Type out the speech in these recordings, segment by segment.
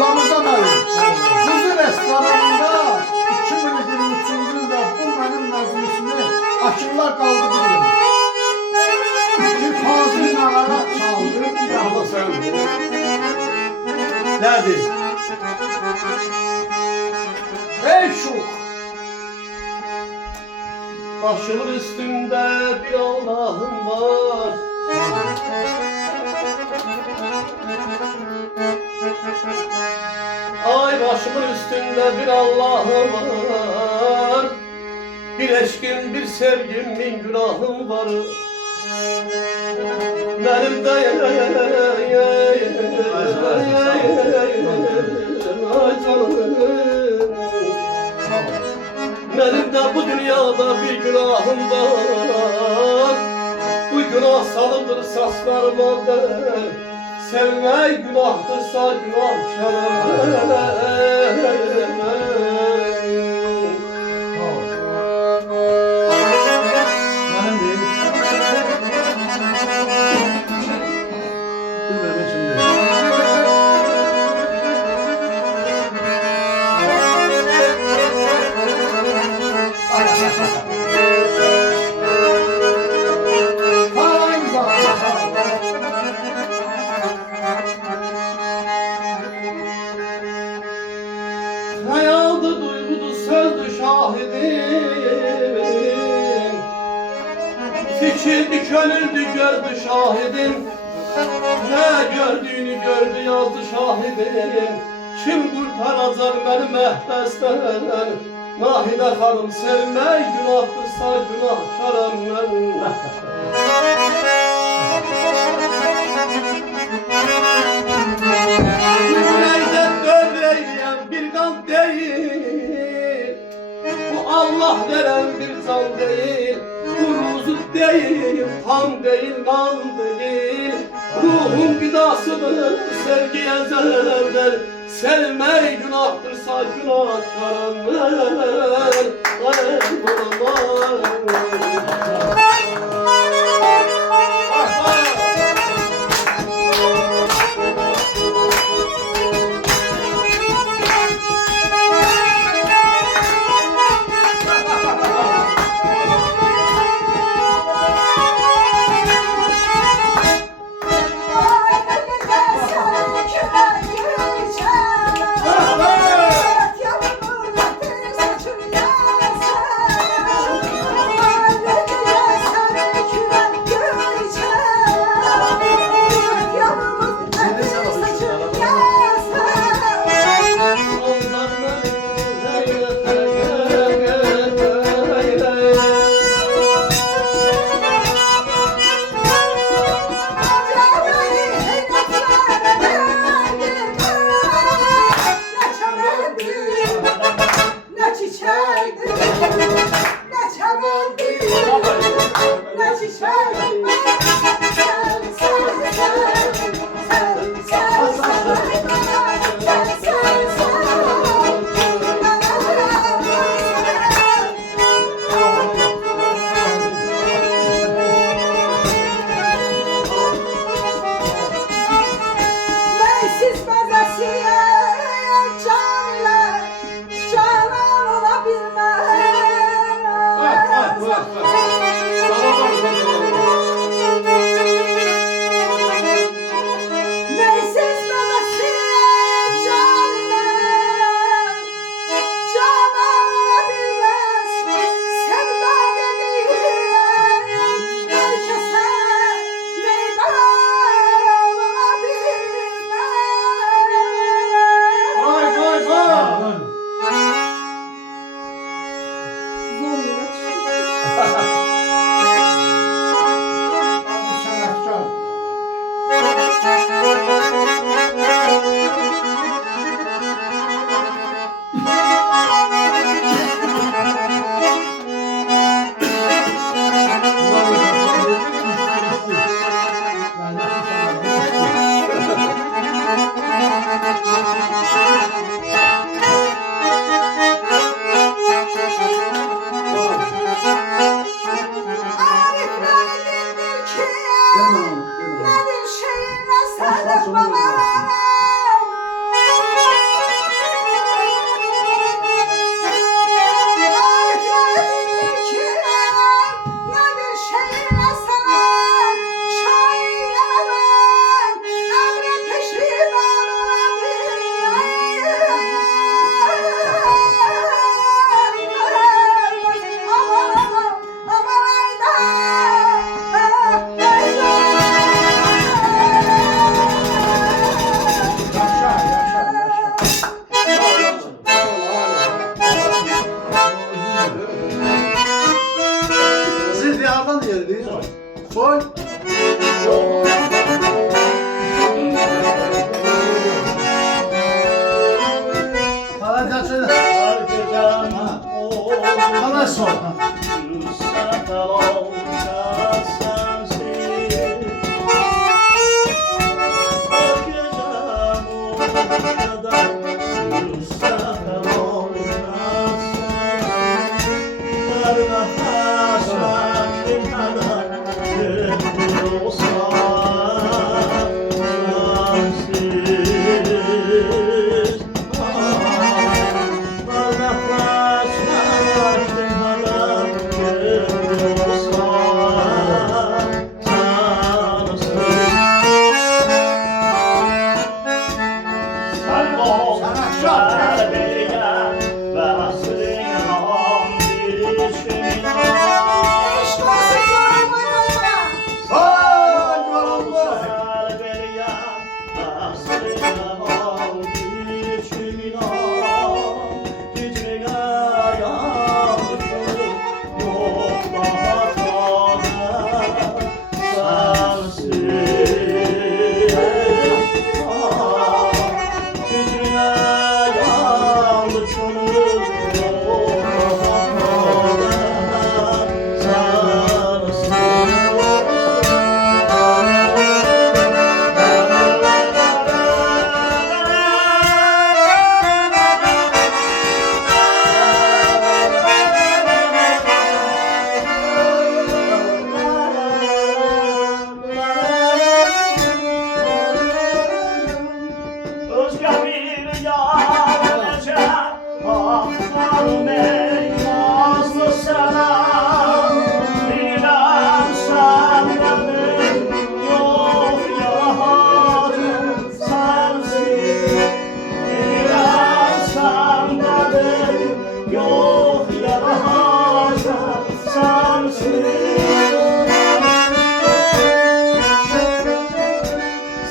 Ramazan ayı. Huzur restoranında 2023 yılda bu benim meclisimi Akıllar kaldırdı. Bir fazil nararat çaldı. Bir daha sen. Nedir? Ey şuk! Başımın üstünde bir Allah'ım var. Ay başımın üstünde bir Allah'ım var. Bir eşkim, bir sevgim, bin günahım var. Benim de benim de bu dünyada bir günahım var. Bu günah salındır saslarıma der. Sevmek günahtırsa günahkarım. Hayaldı, duygudu, sözdü şahidim. Fikirdi, könüldü, gözdü şahidim. Ne gördüğünü gördü, yazdı şahidim. Kim kurtaracak beni mehbesden? Nahide hanım sevmek günahtırsa günahkarım ben. Yüreğden dövleyen bir kan değil. Bu Allah veren bir can değil. Bu ruzu değil, kan değil, kan değil. Ruhun gıdasıdır, sevgiye zerder. Sevmek günahtırsa günahkarım ben. Eline sağ ol.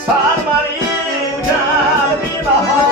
Sarmayın kalbime